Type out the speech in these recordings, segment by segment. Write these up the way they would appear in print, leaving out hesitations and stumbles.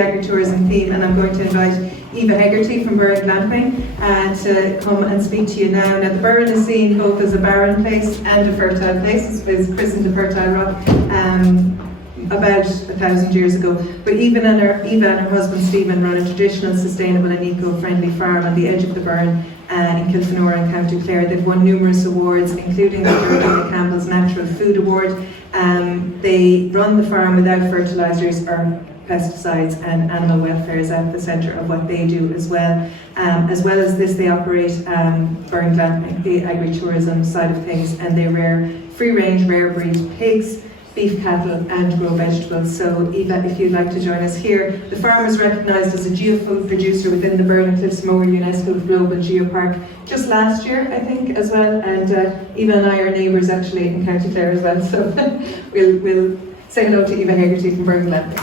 agritourism theme, and I'm going to invite Eva Hegarty from Burren Glamping to come and speak to you now. Now, the Burren is seen both as a barren place and a fertile place. It's christened a fertile rock about 1,000 years ago. But Eva and her husband Stephen run a traditional, sustainable and eco-friendly farm on the edge of the Burren in Kilfenora in County Clare. They've won numerous awards, including the Hegarty Campbell's Natural Food Award. They run the farm without fertilisers or pesticides, and animal welfare is at the centre of what they do as well. As well as this, they operate Burren Glamping, the agritourism side of things, and they rear free-range, rare breed pigs, beef cattle and grow vegetables. So Eva, if you'd like to join us here. The farm is recognised as a geofood producer within the Burren Cliffs Moor UNESCO Global Geopark just last year, I think, as well. And Eva and I are neighbours actually in County Clare as well. So we'll say hello to Eva Hegarty from Burren Glamping.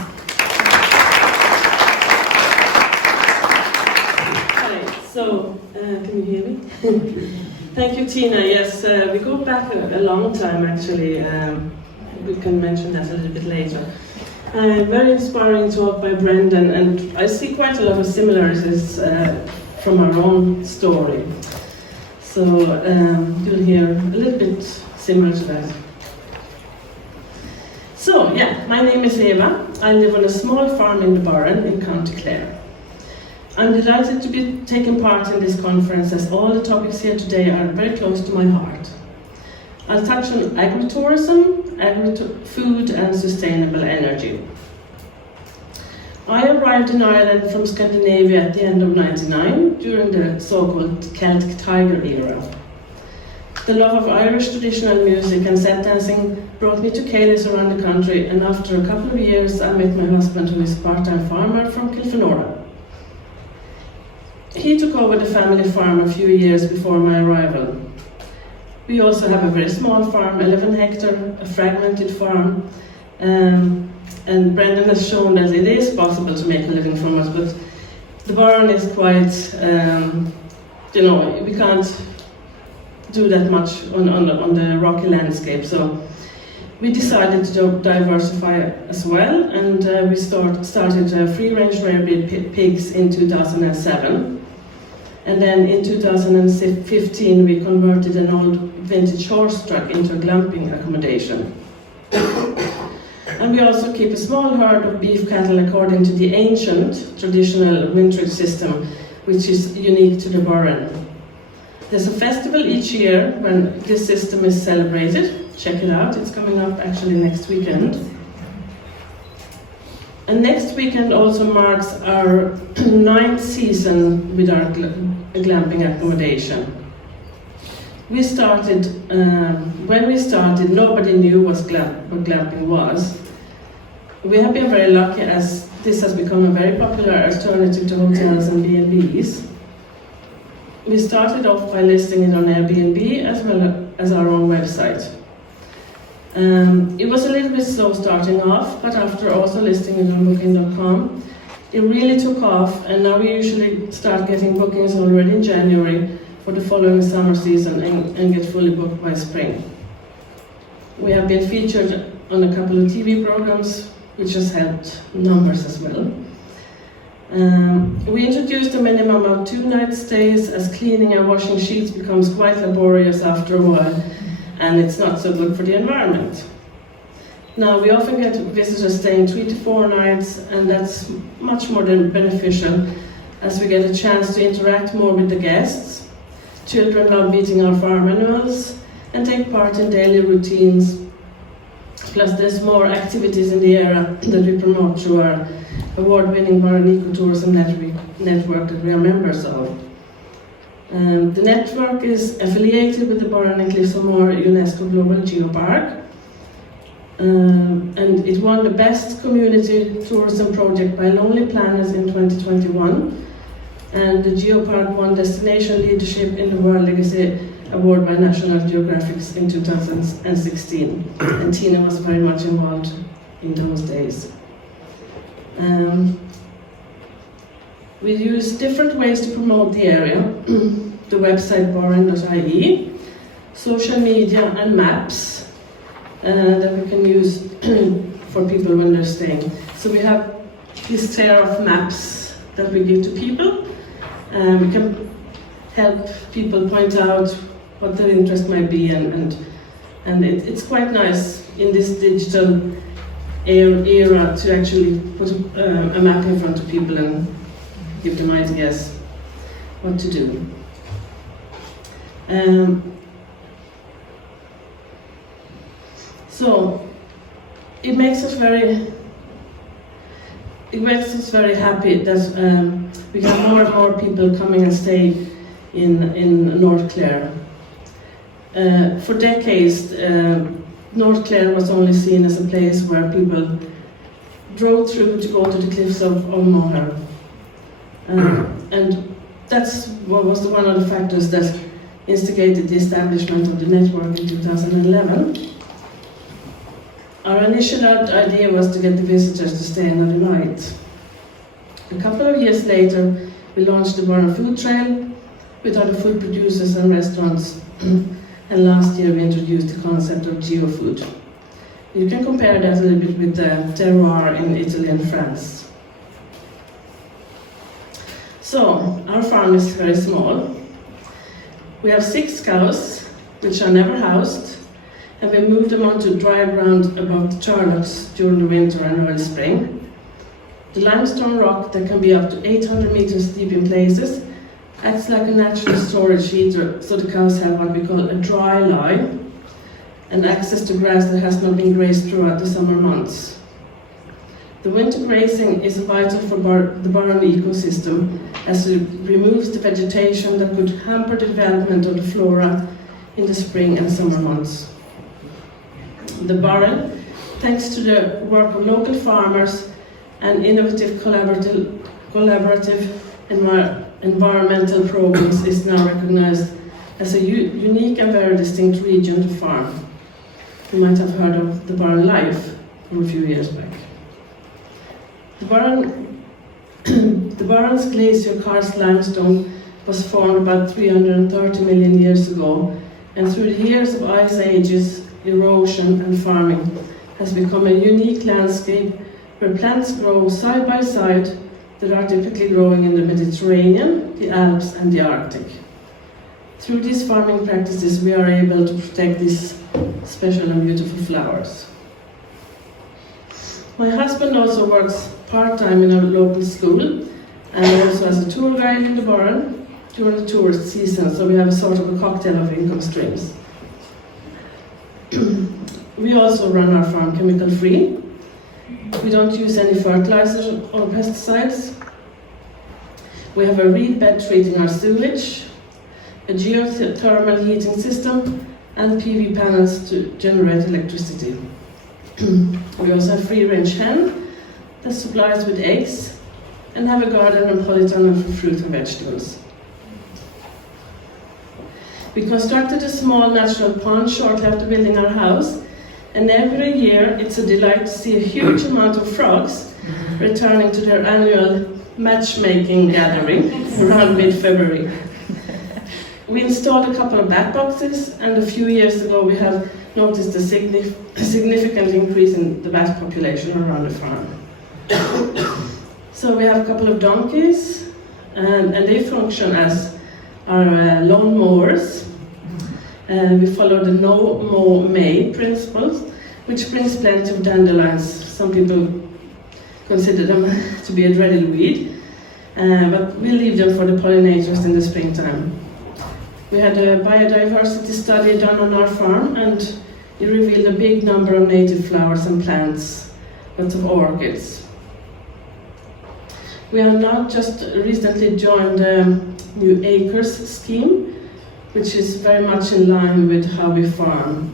Hi, so can you hear me? Thank you, Tina. Yes, we go back a long time actually. We can mention that a little bit later. Very inspiring talk by Brendan, and I see quite a lot of similarities from our own story. So you'll hear a little bit similar to that. So yeah, my name is Eva. I live on a small farm in the Burren in County Clare. I'm delighted to be taking part in this conference, as all the topics here today are very close to my heart. I'll touch on agritourism, agri-food and sustainable energy. I arrived in Ireland from Scandinavia at the end of '99 during the so-called Celtic Tiger era. The love of Irish traditional music and set dancing brought me to Céilís around the country, and after a couple of years I met my husband, who is a part-time farmer from Kilfenora. He took over the family farm a few years before my arrival. We also have a very small farm, 11 hectare, a fragmented farm, and Brendan has shown that it is possible to make a living from it, but the Burren is quite, we can't do that much on the rocky landscape, so we decided to diversify as well, and we started free-range rare breed pigs in 2007. And then in 2015 we converted an old vintage horse truck into a glamping accommodation. And we also keep a small herd of beef cattle according to the ancient traditional winterage system, which is unique to the Burren. There's a festival each year when this system is celebrated. Check it out, it's coming up actually next weekend. And next weekend also marks our 9th season with our glamping accommodation. We started, when we started, nobody knew what glamping was. We have been very lucky, as this has become a very popular alternative to hotels and B&Bs. We started off by listing it on Airbnb as well as our own website. It was a little bit slow starting off, but after also listing it on booking.com, it really took off, and now we usually start getting bookings already in January for the following summer season and get fully booked by spring. We have been featured on a couple of TV programs, which has helped numbers as well. We introduced a minimum of 2-night stays, as cleaning and washing sheets becomes quite laborious after a while, and it's not so good for the environment. Now, we often get visitors staying 3 to 4 nights, and that's much more than beneficial, as we get a chance to interact more with the guests. Children love meeting our farm animals and take part in daily routines. Plus, there's more activities in the area that we promote through our award-winning Burren Ecotourism network that we are members of. The network is affiliated with the Burren and Cliffs Moor UNESCO Global Geopark, and it won the Best Community Tourism Project by Lonely Planners in 2021, and the Geopark won Destination Leadership in the World Legacy Award by National Geographic in 2016, and Tina was very much involved in those days. We use different ways to promote the area. The website burren.ie, social media and maps that we can use for people when they're staying. So we have this pair of maps that we give to people. We can help people point out what their interest might be, and it's quite nice in this digital era to actually put a map in front of people and give them ideas what to do. So it makes us very happy that we have more and more people coming and stay in North Clare. For decades, North Clare was only seen as a place where people drove through to go to the cliffs of Moher. And that's what was one of the factors that instigated the establishment of the network in 2011. Our initial idea was to get the visitors to stay another night. A couple of years later, we launched the Burren Food Trail with other food producers and restaurants. And last year we introduced the concept of geofood. You can compare that a little bit with the terroir in Italy and France. So, our farm is very small. We have 6 cows, which are never housed, and we move them onto dry ground above the turnips during the winter and early spring. The limestone rock that can be up to 800 meters deep in places acts like a natural storage heater, so the cows have what we call a dry lie and access to grass that has not been grazed throughout the summer months. The winter grazing is vital for the Burren ecosystem, as it removes the vegetation that could hamper the development of the flora in the spring and summer months. The Burren, thanks to the work of local farmers and innovative collaborative environmental programs, is now recognized as a unique and very distinct region to farm. You might have heard of the Burren Life from a few years back. The Burren's glacier karst limestone was formed about 330 million years ago, and through the years of ice ages, erosion and farming has become a unique landscape where plants grow side by side that are typically growing in the Mediterranean, the Alps and the Arctic. Through these farming practices, we are able to protect these special and beautiful flowers. My husband also works part-time in a local school and also as a tour guide in the Burren during the tourist season, so we have a sort of a cocktail of income streams. We also run our farm chemical-free. We don't use any fertilizers or pesticides. We have a reed bed treating our sewage, a geothermal heating system, and PV panels to generate electricity. We also have free-range hen that supplies with eggs, and have a garden and polytunnel for fruit and vegetables. We constructed a small natural pond shortly after building our house, and every year it's a delight to see a huge amount of frogs returning to their annual matchmaking gathering around mid-February. We installed a couple of bat boxes, and a few years ago we have noticed a significant increase in the bat population around the farm. So we have a couple of donkeys, and they function as our lawn mowers. We follow the no-mow-may principles, which brings plenty of dandelions. Some people consider them to be a dreaded weed, but we leave them for the pollinators in the springtime. We had a biodiversity study done on our farm, and it revealed a big number of native flowers and plants, lots of orchids. We have now just recently joined the New Acres scheme, which is very much in line with how we farm.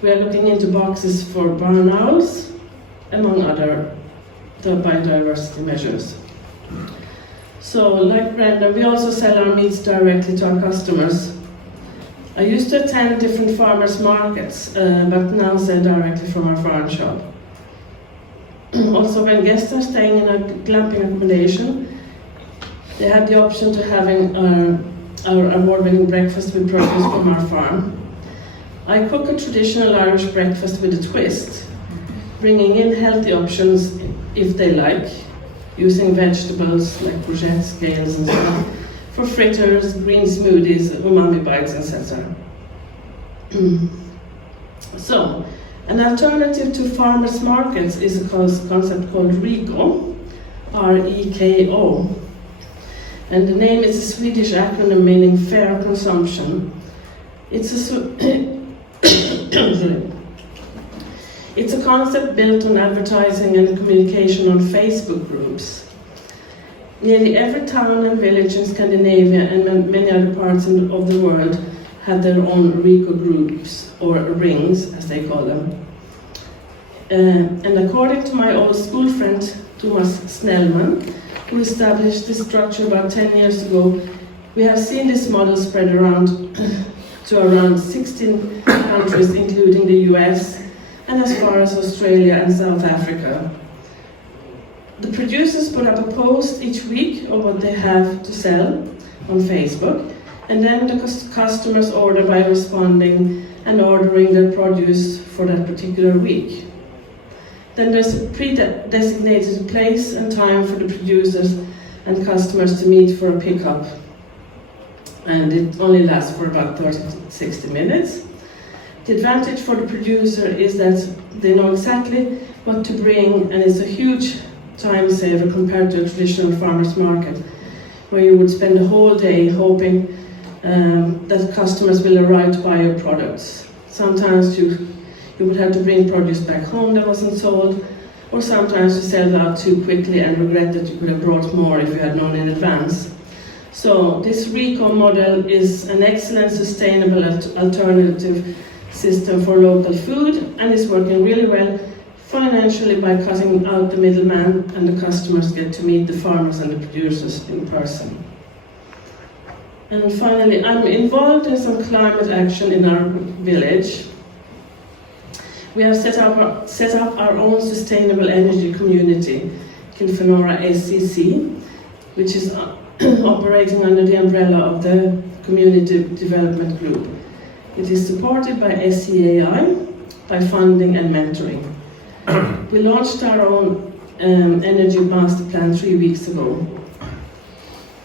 We are looking into boxes for barn owls, among other biodiversity measures. So, like Brenda, we also sell our meats directly to our customers. I used to attend different farmers' markets, but now sell directly from our farm shop. Also, when guests are staying in a glamping accommodation, they have the option to having our award-winning breakfast with produce from our farm. I cook a traditional Irish breakfast with a twist, bringing in healthy options if they like, using vegetables like courgette scales and stuff for fritters, green smoothies, umami bites, etc. So, an alternative to farmers' markets is a concept called REKO, R-E-K-O. And the name is a Swedish acronym meaning fair consumption. It's a concept built on advertising and communication on Facebook groups. Nearly every town and village in Scandinavia and many other parts of the world have their own REKO groups, or rings as they call them. And according to my old school friend Thomas Snellman, who established this structure about 10 years ago, we have seen this model spread around to around 16 countries, including the US, and as far as Australia and South Africa. The producers put up a post each week of what they have to sell on Facebook, and then the customers order by responding and ordering their produce for that particular week. Then there's a pre-designated place and time for the producers and customers to meet for a pickup. And it only lasts for about 30 to 60 minutes. The advantage for the producer is that they know exactly what to bring, and it's a huge time saver compared to a traditional farmer's market, where you would spend a whole day hoping that customers will arrive to buy your products. Sometimes you would have to bring produce back home that wasn't sold, or sometimes you sell out too quickly and regret that you could have brought more if you had known in advance. So this REKO model is an excellent sustainable alternative system for local food, and is working really well financially by cutting out the middleman, and the customers get to meet the farmers and the producers in person. And finally, I'm involved in some climate action in our village. We have set up our own sustainable energy community, Kilfenora SCC, which is operating under the umbrella of the Community Development Group. It is supported by SCAI, by funding and mentoring. We launched our own energy master plan 3 weeks ago.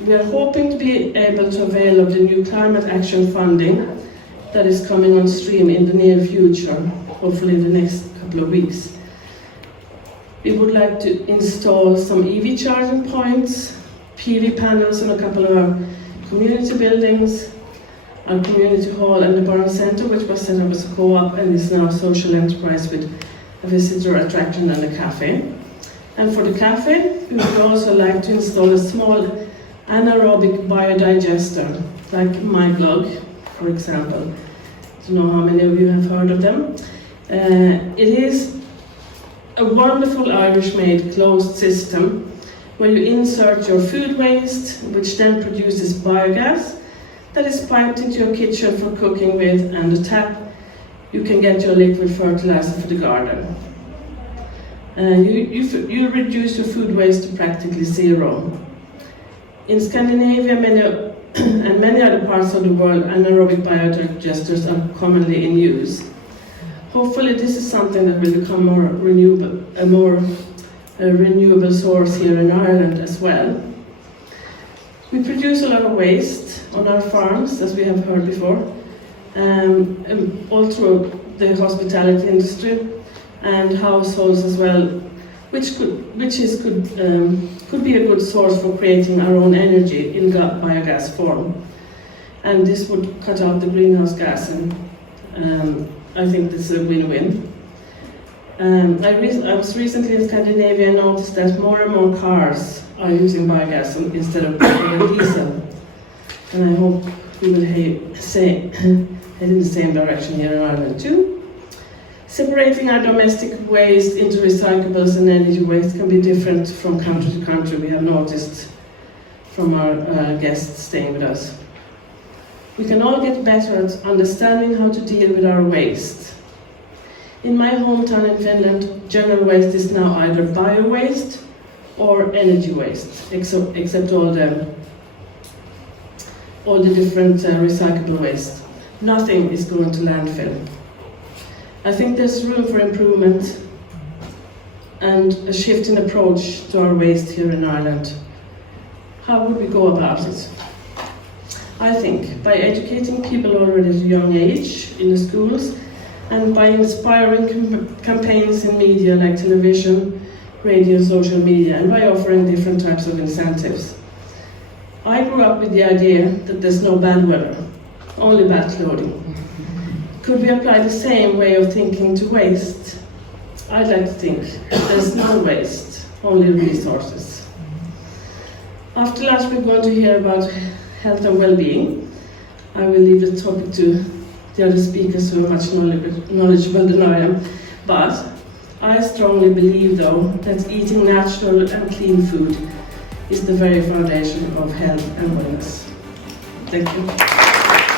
We are hoping to be able to avail of the new climate action funding that is coming on stream in the near future, hopefully in the next couple of weeks. We would like to install some EV charging points, PV panels on a couple of our community buildings, our community hall and the Burren Centre, which was set up as a co-op and is now a social enterprise with a visitor attraction and a cafe. And for the cafe, we would also like to install a small anaerobic biodigester, like my blog, for example. I don't know how many of you have heard of them. It is a wonderful Irish-made closed system where you insert your food waste, which then produces biogas that is piped into your kitchen for cooking with, and the tap you can get your liquid fertilizer for the garden. You reduce your food waste to practically zero. In Scandinavia and many other parts of the world, anaerobic biodigesters are commonly in use. Hopefully this is something that will become a more renewable source here in Ireland as well. We produce a lot of waste on our farms, as we have heard before, all through the hospitality industry and households as well, which could be a good source for creating our own energy in biogas form. And this would cut out the greenhouse gas, and I think this is a win-win. I was recently in Scandinavia and noticed that more and more cars are using biogas instead of petrol and diesel. And I hope we will head in the same direction here in Ireland too. Separating our domestic waste into recyclables and energy waste can be different from country to country, we have noticed from our guests staying with us. We can all get better at understanding how to deal with our waste. In my hometown in Finland, general waste is now either bio-waste or energy waste, except all the different recyclable waste. Nothing is going to landfill. I think there's room for improvement. and a shift in approach to our waste here in Ireland. How would we go about it? I think by educating people already at a young age in the schools, and by inspiring campaigns in media like television, radio, social media, and by offering different types of incentives. I grew up with the idea that there's no bad weather, only bad clothing. Could we apply the same way of thinking to waste? I'd like to think there's no waste, only resources. After lunch, we're going to hear about health and well-being. I will leave the topic to the other speakers who are much knowledgeable than I am. But I strongly believe, though, that eating natural and clean food is the very foundation of health and wellness. Thank you.